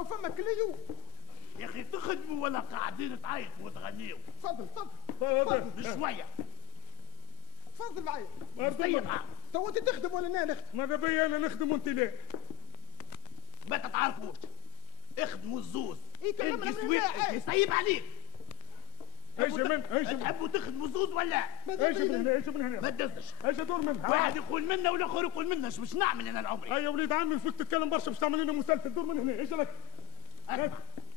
تو فما كليو. يا اخي تخدموا ولا قاعدين تعيطوا وتغنيوا؟ تفضل تفضل بشويه. تفضل معايا. تو انت تخدم ولا انا نخدم؟ ماذا بيا انا نخدم وانت لا. ما تتعرفوش، اخدموا الزوز. انت يصيب عليك. ايش من تحبوا تخدموا زوز ولا؟ ايش من هنا ايش من هنا؟ ما تدزش. ايش ادور منها؟ واحد يقول منا والاخر يقول منا، ايش باش نعمل انا العمري؟ يا وليد عمي فيك تتكلم برشا باش تعمل لنا مسلسل. دور من هنا. ايش لك؟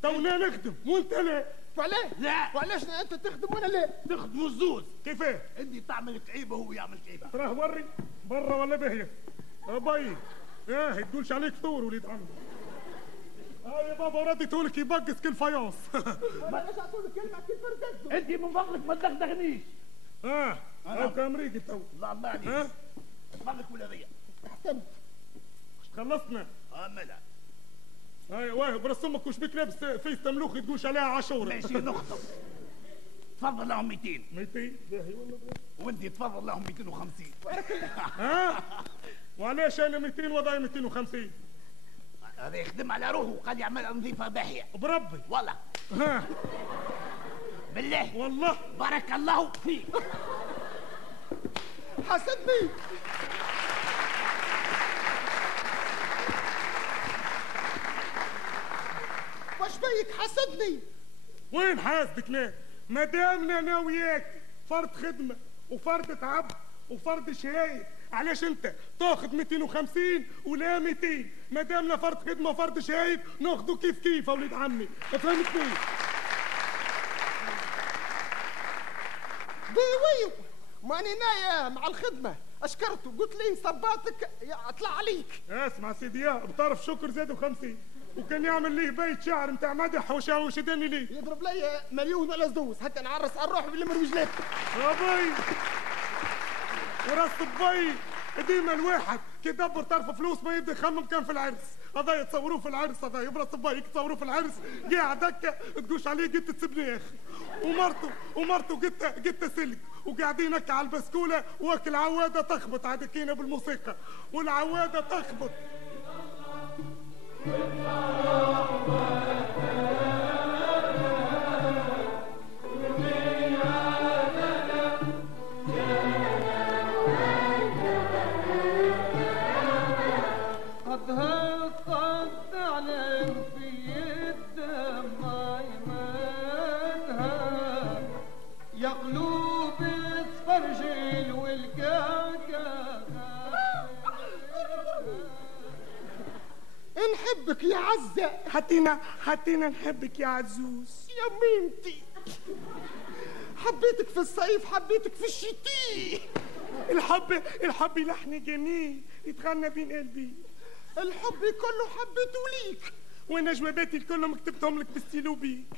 تونا نخدم وانت لا. وعلاه؟ لا. وعلاش انت تخدم وانا لا؟ تخدموا الزوز. كيفاه؟ انت تعمل كعيبه وهو يعمل كعيبه. تراه وري برا ولا باهيه؟ ابي تقولش عليك ثور وليد عمي. يا بابا رديتهولك يبقس كل فايونس. ما رجعتولك كلمه كيف فردت. انت من فضلك ما تدغدغنيش. هاكا امريكي تو. الله عليك. فضلك ولا ضيع. احسنت. خلصنا. ملا. واه برس امك وش بك لابس فيس تملوخي تقولش عليها عاشوره. ماشي نخطب. تفضل لهم 200. 200 باهي والله. وانت تفضل لهم 250. وعلاش انا 200 وضعي 250؟ هذا يخدم على روحه وقال يعمل نظيفه باهيه. بربي. والله. بالله. والله. بارك الله فيك. حسدني. واش بيك حسدني؟ وين حاسدك ليه؟ ما دامنا انا وياك فرد خدمه وفرد تعب وفرد شهايد، علاش انت تاخذ 250 ولا 200؟ ما دامنا فرد خدمه وفرد شهايد ناخذوا كيف كيف يا وليد عمي، فهمتني؟ ويو ماني نايا مع الخدمه اشكرته قلت لي صباتك اطلع عليك. اسمع سيدي بطرف شكر زادوا 50 وكان يعمل ليه بيت شعر نتاع مدح وشداني ليه يضرب لي مليون ولا زدوس حتى نعرس على روحي بالمر وجلات. ابي وراس البي ديما الواحد كي يدبر طرف فلوس ما يبدا يخمم كان في العرس. هذا يتصوروه في العرس، هذا يبرص البي يتصوروه في العرس قاعد هكا تقوش عليه قلت تسبني ومرته قلت سلك وقاعدين هكا على البسكوله وهك العواده تخبط عاد كينا بالموسيقى والعواده تخبط. نحبك يا عزة. حتينا نحبك يا عزوز يا ميمتي. حبيتك في الصيف حبيتك في الشتاء. الحب لحن جميل يتغنى بين قلبي. الحب كله حبيته ليك وانا جواباتي كلهم كتبتهم لك بالستيلو بيك.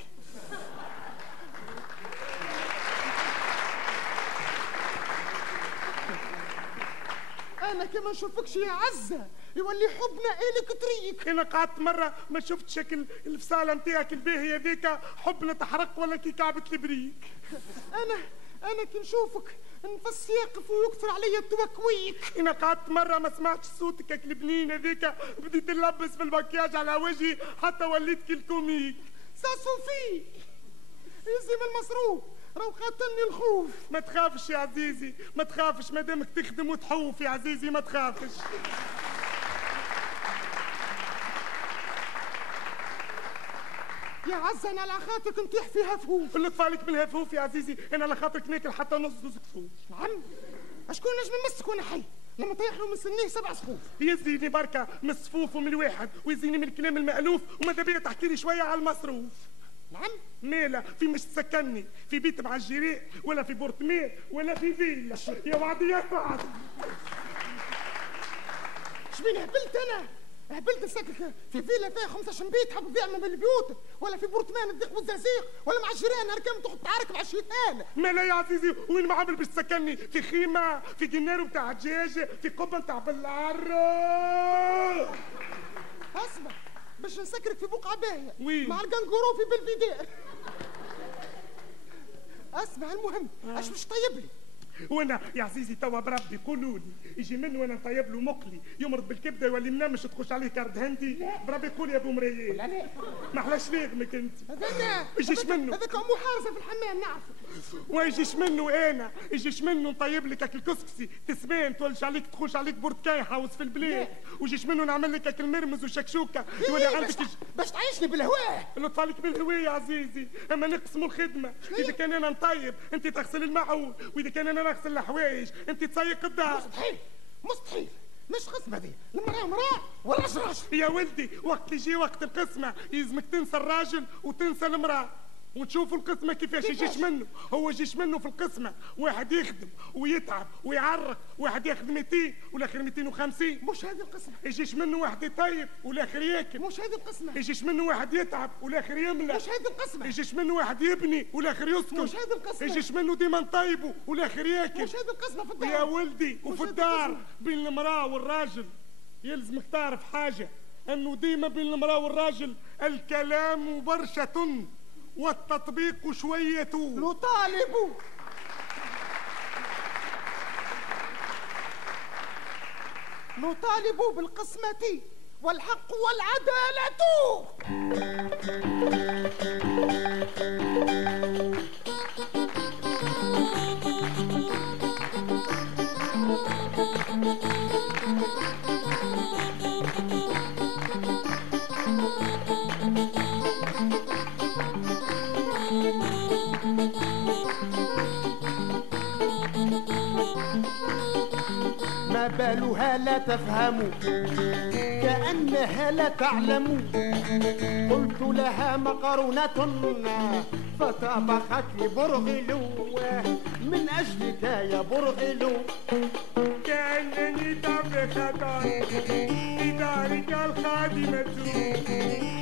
انا كما نشوفكش يا عزة يولي حبنا إلك طريق. انا قعدت مره ما شفت شكل الفصاله نتاعك الباهيه ذيك حبنا تحرق ولا كي كعبه البريك. انا كي نشوفك نفس يقف ويكثر عليا التوكويك. انا قعدت مره ما سمعتش صوتك البنين هذيك بديت نلبس في المكياج على وجهي حتى وليت كالكوميك. صوفي يلزم المصروف راهو قاتلني الخوف. ما تخافش يا عزيزي ما تخافش ما دامك تخدم وتحوف يا عزيزي ما تخافش. يا عزة انا على خاطرك نطيح في هفوف. اللطف عليك بالهفوف يا عزيزي انا على خاطرك ناكل حتى نص كفوف. نعم اشكون نجم نمسك وانا حي لما طيح له مستنيه 7 صفوف. يزيني بركه من الصفوف ومن الواحد ويزيني من الكلام المألوف وماذا بيا تحكي لي شويه على المصروف. نعم مالا في مش تسكنني في بيت مع الجيران ولا في بورتمير ولا في فيلا يا وعدي يا سعد. شبيني هبلت انا هبلت نسكك في فيلا فيها 15 بيت حب تبيع من البيوت ولا في بورتمان الضيق والزقزيق ولا مع الجيران هركان تاخذ تعارك مع الشيطان. مالا يا عزيزي وين معامل باش تسكنني في خيمه في جنارو بتاع دجاج في قبه بتاع بالعرو. اسمع باش نسكرك في بقعه باهيه مع الكنغورو في بلفيدير. اسمع المهم اش باش طيب لي؟ وانا يا عزيزي توا بربي قولوا لي يجي منه وانا نطيب له مقلي يمرض بالكبده يولي منامش تخش عليه كارد هندي؟ بربي قول يا ابو مريال. لا لا ما احلاش فاهمك انت. هذاك يجيش منه هذاك امو حارسه في الحمام نعرفه. ويجيش منه انا يجيش منه نطيب لك اكل كسكسي تسبان تولش عليك تخش عليك بورتكاي حاوس في البلاد. ويجيش منه نعمل لك اكل مرمز وشكشوكه يولي عندك باش تعيشني بالهواه. لطفالك بالهوية يا عزيزي. اما نقسموا الخدمه. اذا كان انا نطيب انت تغسل المعون واذا كان انا نغسل الحوايج انت تسيق الدار. مستحيل مستحيل مش قسمة دي. المرأة مرأة والراجل راجل. يا ولدي وقت يجي وقت القسمة يلزمك تنسى الراجل وتنسى المرأة وتشوفوا القسمة كيفاش يجيش منه. هو يجيش منه في القسمة واحد يخدم ويتعب ويعرق، واحد ياخذ 200 والاخر 250. مش هذه القسمة. يجيش منه واحد يطيب والاخر ياكل. مش هذه القسمة. يجيش منه واحد يتعب والاخر يملى. مش هذه القسمة. يجيش منه واحد يبني والاخر يسكن. مش هذه القسمة. يجيش منه ديما نطيبه والاخر ياكل. مش هذه القسمة في الدار يا ولدي. وفي الدار بين المرأة والراجل يلزمك تعرف حاجة انه ديما بين المرأة والراجل الكلام برشة والتطبيق شوية. نطالب بالقسمة والحق والعدالة. ما بالها لا تفهم كأنها لا تعلم. قلت لها مقرونة فطبخت لي برغلو من أجلك يا برغلو. كأنني طبخة في دارك الخادمة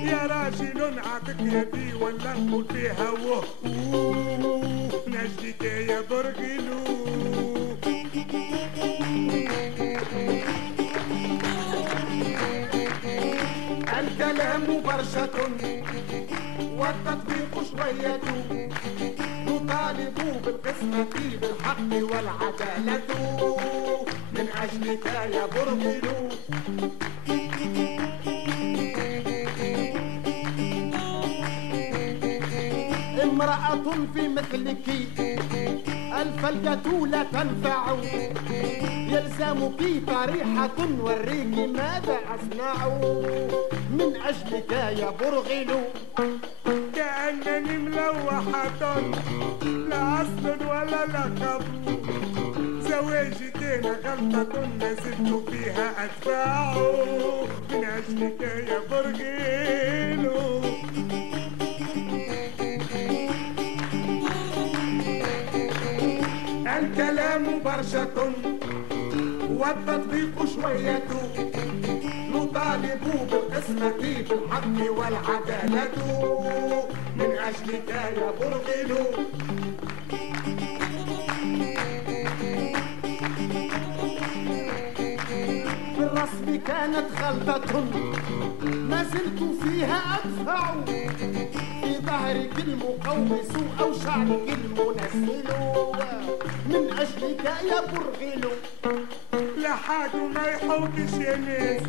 يا راجل عاتق يدي ولا نقول فيها وه من أجلك يا برغلو. الكلام برشة والتطبيق شوية. نطالب بالقسمة بالحق والعدالة من أجلك يا برغلو. امرأة في مثلك الفلكة لا تنفع. يلزمك طريحة وريك ماذا أصنع من أجلك يا برغلو. كأنني ملوحة لا أصل ولا لقب. زواجي كان غلطة ما زلت فيها أدفع من أجلك يا برغلو. الكلام برشة والتطبيق شوية. نطالب بالقسمة بالحق والعدالة من أجلك يا برغلو. في الرسم كانت غلطة ما زلت فيها أدفع. في ظهرك المقوس أو شعرك المنسل من أجلك يا برغلو. لا حاجة ما يحوكش يا ناس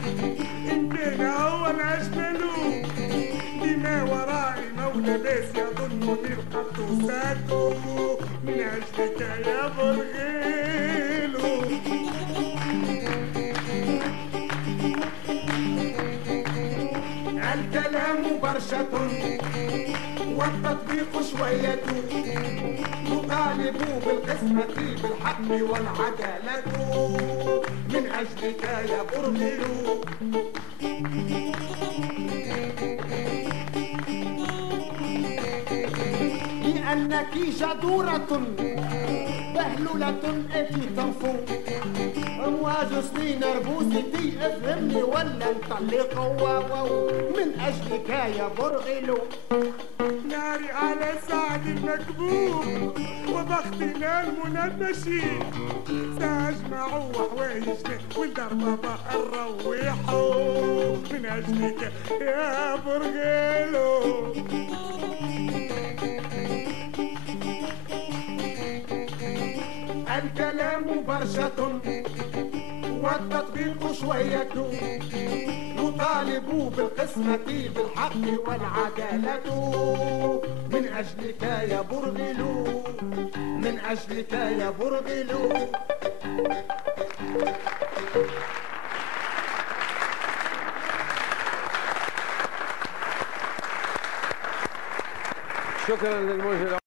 انتنا هو الأجمل. بما ورائي مولى باس يظنني القطوسات من أجلك يا برغلو. الكلام برشة والتطبيق شوية. نطالب بالقسمة بالحق والعدالة من أجلك يا برغلو. لأنك جدورة بهلولة أتي تنفو. أمواج سنين ربوزتي افهمني ولا نطلق من أجلك يا برغلو. ناري على سعد المكبوب وبختنا المنبشين. سأجمعوا حوايجنا والدار بابا نروحوا من أجلك يا برغلو. الكلام ورشة والتطبيق شوية نطالب بالقسمة بالحق والعدالة من أجلك يا برغلو من أجلك يا برغلو. شكرا للموجة.